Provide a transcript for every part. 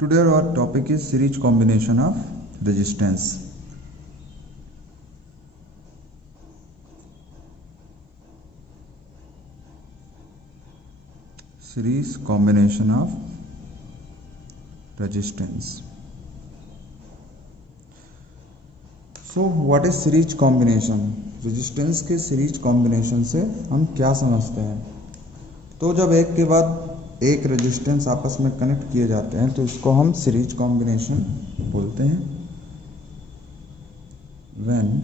Today our topic is series combination of resistance. Series combination of resistance. So what is series combination? Resistance के series combination से हम क्या समझते हैं? तो जब एक के बाद एक रेजिस्टेंस आपस में कनेक्ट किए जाते हैं तो इसको हम सीरीज कॉम्बिनेशन बोलते हैं. When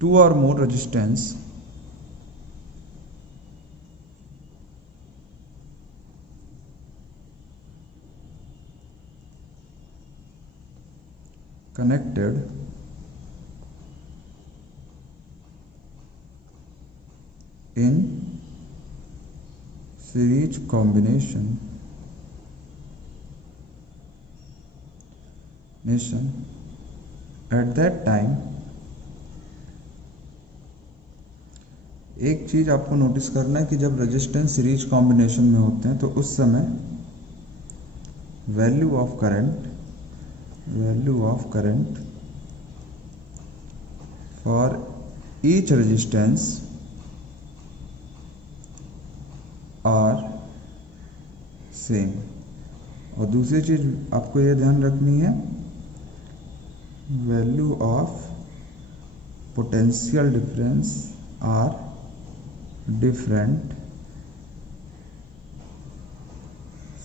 two or more resistance connected in series combination at that time. एक चीज आपको नोटिस करना है कि जब रेजिस्टेंस सीरीज कॉम्बिनेशन में होते हैं तो उस समय value of current for each resistance are same. और दूसरी चीज आपको यह ध्यान रखनी है, value of potential difference are different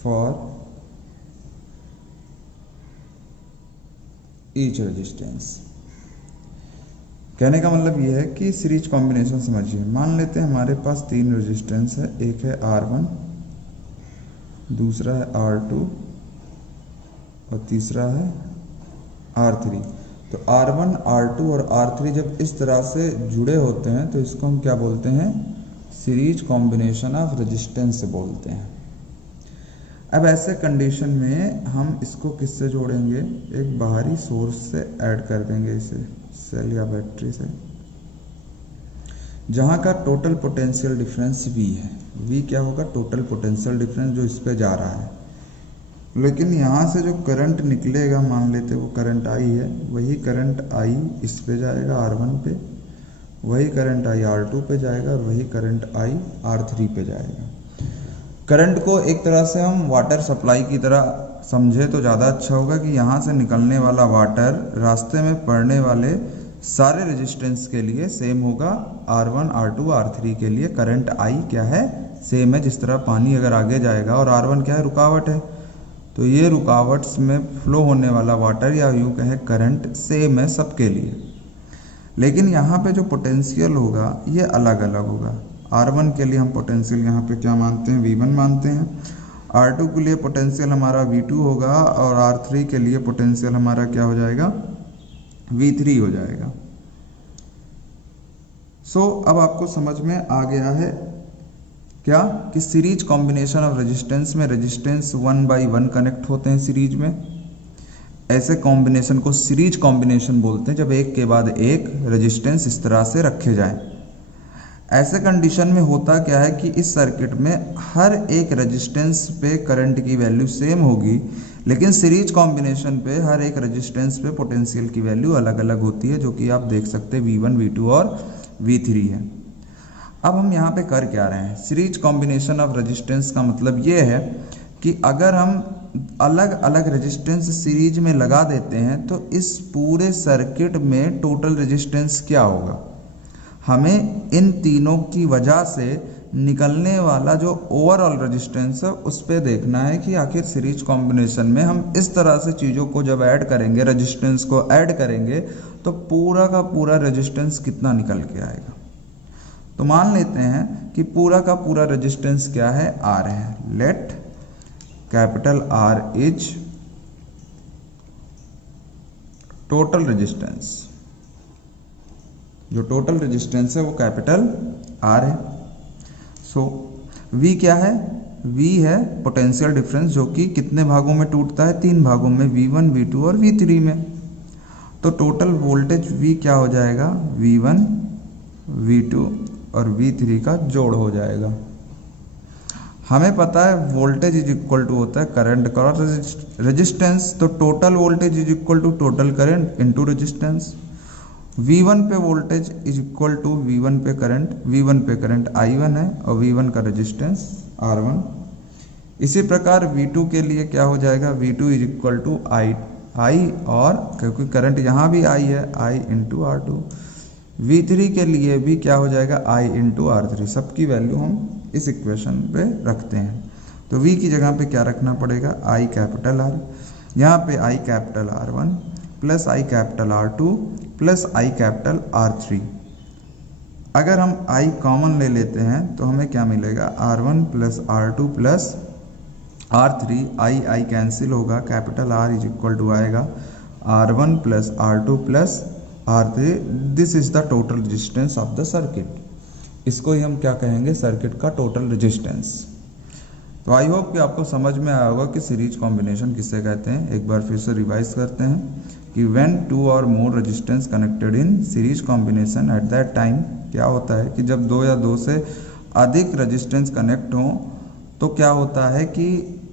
for each resistance. कहने का मतलब यह है कि सीरीज कॉम्बिनेशन समझिए. मान लेते हैं हमारे पास तीन रेजिस्टेंस है, एक है R1, दूसरा है R2 और तीसरा है R3. तो R1, R2 और R3 जब इस तरह से जुड़े होते हैं तो इसको हम क्या बोलते हैं? सीरीज कॉम्बिनेशन ऑफ रेजिस्टेंस से बोलते हैं. अब ऐसे कंडीशन में हम इसको किससे जोड़ेंगे? एक बाहरी सोर्स से ऐड कर देंगे, इसे सेल या बैटरी से, जहां का टोटल पोटेंशियल डिफरेंस V है. V क्या होगा? टोटल पोटेंशियल डिफरेंस जो इस पे जा रहा है. लेकिन यहाँ से जो करंट निकलेगा, मान लेते वो करंट I है, वही करंट I इस पे जाएगा R1 पे, वही करंट I R2 पे जाएगा और वही करंट I R3 पे जाएगा. करंट को एक तरह से हम वाटर सप्लाई की तरह समझे तो ज़्यादा अच्छा होगा कि यहाँ से निकलने वाला वाटर रास्ते में पड़ने वाले सारे रेजिस्टेंस के लिए सेम होगा. R1, R2, R3 के लिए करंट I क्या है? सेम है. जिस तरह पानी अगर आगे जाएगा और R1 क्या है? रुकावट है, तो ये रुकावट्स में फ्लो होने वाला वाटर या यूँ कहें करंट सेम है सबके लिए. लेकिन यहाँ पे जो पोटेंशियल होगा ये अलग अलग होगा. R1 के लिए हम पोटेंशियल यहाँ पे क्या मानते हैं? V1 मानते हैं. R2 के लिए पोटेंशियल हमारा V2 होगा और R3 के लिए पोटेंशियल हमारा क्या हो जाएगा? V3 हो जाएगा. अब आपको समझ में आ गया है क्या कि सीरीज कॉम्बिनेशन ऑफ रेजिस्टेंस में रेजिस्टेंस 1 by 1 कनेक्ट होते हैं सीरीज में. ऐसे कॉम्बिनेशन को सीरीज कॉम्बिनेशन बोलते हैं जब एक के बाद एक रेजिस्टेंस इस तरह से रखे जाएं. ऐसे कंडीशन में होता क्या है कि इस सर्किट में हर एक रेजिस्टेंस पे करंट की वैल्यू सेम होगी, लेकिन सीरीज कॉम्बिनेशन पे हर एक रेजिस्टेंस पे पोटेंशियल की वैल्यू अलग अलग होती है, जो कि आप देख सकते हैं V1, V2 और V3 है. अब हम यहाँ पे कर क्या रहे हैं? सीरीज कॉम्बिनेशन ऑफ रेजिस्टेंस का मतलब ये है कि अगर हम अलग अलग रेजिस्टेंस सीरीज में लगा देते हैं तो इस पूरे सर्किट में टोटल रेजिस्टेंस क्या होगा? हमें इन तीनों की वजह से निकलने वाला जो ओवरऑल रेजिस्टेंस है उस पे देखना है कि आखिर सीरीज कॉम्बिनेशन में हम इस तरह से चीज़ों को जब ऐड करेंगे, रेजिस्टेंस को ऐड करेंगे, तो पूरा का पूरा रेजिस्टेंस कितना निकल के आएगा. तो मान लेते हैं कि पूरा का पूरा रेजिस्टेंस क्या है? R है. Let capital R is total resistance. जो टोटल रेजिस्टेंस है वो कैपिटल R है. V क्या है? V है पोटेंशियल डिफरेंस, जो कि कितने भागों में टूटता है? 3 भागों में, V1, V2 और V3 में. तो टोटल वोल्टेज V क्या हो जाएगा? V1 V2 और V3 का जोड़ हो जाएगा। हमें पता है वोल्टेज इज इक्वल टू होता है करंट का और रेजिस्टेंस, तो total voltage is equal to total current into resistance. V1 पे voltage is equal to V1 पे करंट, V1 पे करंट I1 है और V1 का रेजिस्टेंस R1। इसी प्रकार V2 के लिए क्या हो जाएगा, V2 is equal to I और क्योंकि करंट यहाँ भी I है I इंटू R2। V3 के लिए भी क्या हो जाएगा I इंटू R3। सबकी वैल्यू हम इस इक्वेशन पे रखते हैं। तो V की जगह पे क्या रखना पड़ेगा, I कैपिटल R, यहाँ पे I capital R1 plus I capital R2 plus I capital R3। अगर हम I कॉमन ले लेते हैं तो हमें क्या मिलेगा, R1 plus R2 plus R3, I cancel होगा, capital R is equal to आएगा R1 plus R2 plus R3। This is the total resistance of the circuit. इसको ही हम क्या कहेंगे, सर्किट का टोटल रेजिस्टेंस। तो आई होप कि आपको समझ में आया होगा कि सीरीज कॉम्बिनेशन किसे कहते हैं। एक बार फिर से रिवाइज करते हैं कि व्हेन 2 और more resistance connected in series combination at that time, क्या होता है कि जब 2 या 2 से अधिक रेजिस्टेंस कनेक्ट हों तो क्या होता है कि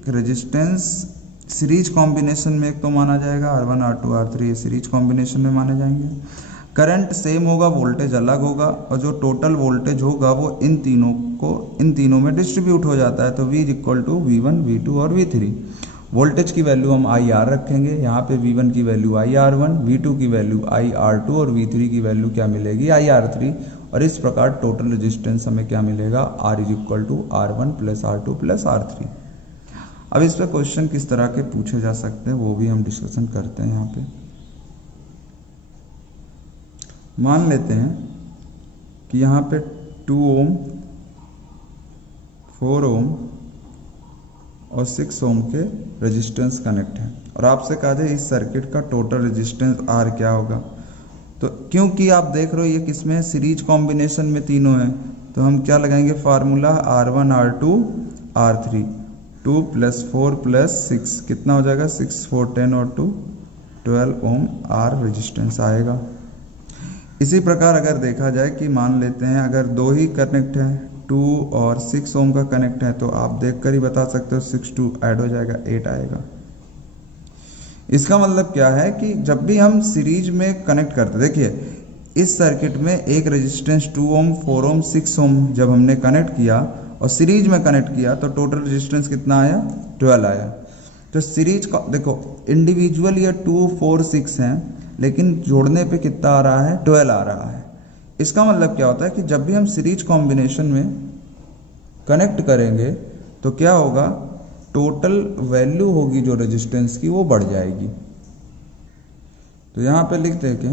रेजिस्टेंस सीरीज कॉम्बिनेशन में एक तो माना जाएगा R1 R2 R3, ये सीरीज कॉम्बिनेशन में माने जाएंगे। करंट सेम होगा, वोल्टेज अलग होगा और जो टोटल वोल्टेज होगा वो इन तीनों में डिस्ट्रीब्यूट हो जाता है। तो V is equal to V1 V2 और V3। वोल्टेज की वैल्यू हम IR रखेंगे, यहाँ पे V1 की वैल्यू IR1, V2 की वैल्यू IR2 और V3 की वैल्यू क्या मिलेगी, IR3। और इस प्रकार टोटल रेजिस्टेंस हमें क्या मिलेगा, R is equal to R1 plus R2 plus R3। अब इस पर क्वेश्चन किस तरह के पूछे जा सकते हैं वो भी हम डिस्कशन करते हैं। यहाँ पे मान लेते हैं कि यहाँ पे 2 ओम 4 ओम और 6 ओम के रेजिस्टेंस कनेक्ट हैं और आपसे कहा जाए इस सर्किट का टोटल रेजिस्टेंस R क्या होगा। तो क्योंकि आप देख रहे हो ये किसमें है, सीरीज कॉम्बिनेशन में तीनों हैं, तो हम क्या लगाएंगे formula R1 R2 R3। 2 plus 4 plus 6 कितना हो जाएगा, 6 4 10 और 2 12 ओम R रेजिस्टेंस आएगा। इसी प्रकार अगर देखा जाए कि मान लेते हैं अगर 2 ही कनेक्ट हैं, 2 और 6 ओम का कनेक्ट है, तो आप देखकर ही बता सकते हो 6 2 ऐड हो जाएगा 8 आएगा। इसका मतलब क्या है कि जब भी हम सीरीज में कनेक्ट करते, देखिए इस सर्किट में एक रेजिस्टेंस 2 ओम 4 ओम 6 ओम जब हमने कनेक्ट किया और सीरीज में कनेक्ट किया तो टोटल रेजिस्टेंस कितना आया, 12 आया। तो सीरीज का देखो इंडिविजुअल ये 2 4 6 हैं लेकिन जोड़ने पे कितना आ रहा है, 12 आ रहा है। इसका मतलब क्या होता है कि जब भी हम सीरीज कॉम्बिनेशन में कनेक्ट करेंगे तो क्या होगा, टोटल वैल्यू होगी जो रेजिस्टेंस की वो बढ़ जाएगी। तो यहां पे लिख दे के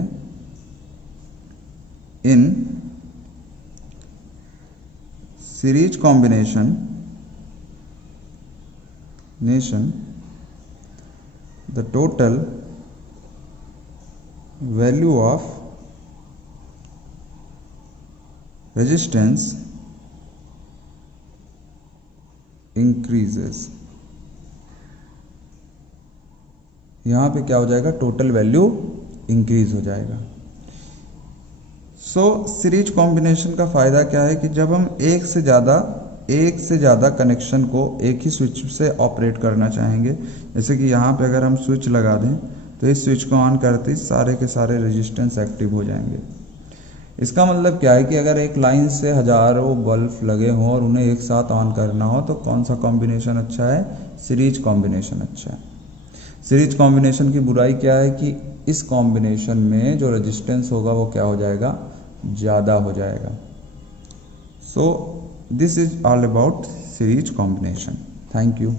in series combination the total value of resistance increases। यहाँ पे क्या हो जाएगा, टोटल वैल्यू इंक्रीज हो जाएगा। सीरीज कॉम्बिनेशन का फायदा क्या है कि जब हम एक से ज़्यादा कनेक्शन को एक ही स्विच से ऑपरेट करना चाहेंगे, जैसे कि यहाँ पे अगर हम स्विच लगा दें तो इस स्विच को ऑन करते ही सारे के सारे रेजिस्टेंस एक्टिव हो जाएंगे। इसका मतलब क्या है कि अगर एक लाइन से हजारों बल्ब लगे हों और उन्हें एक साथ ऑन करना हो तो कौन सा कॉम्बिनेशन अच्छा है, सीरीज कॉम्बिनेशन अच्छा है। सीरीज कॉम्बिनेशन की बुराई क्या है कि इस कॉम्बिनेशन में जो रेजिस्टेंस होगा वो क्या हो जाएगा, ज़्यादा हो जाएगा। So this is all about series combination. Thank you.